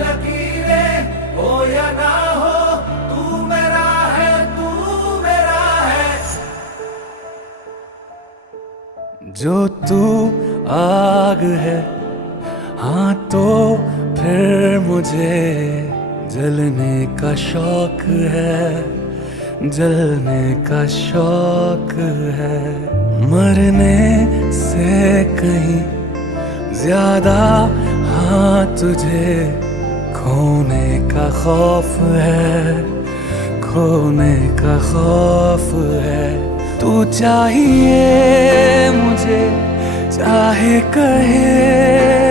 लकीरें हो या ना हो, तू मेरा है, तू मेरा है। जो तू आग है, हाँ तो फिर मुझे जलने का शौक है, जलने का शौक है। मरने से कहीं ज्यादा हाँ तुझे खोने का खौफ है, खोने का खौफ है। तू चाहिए मुझे चाहे कहे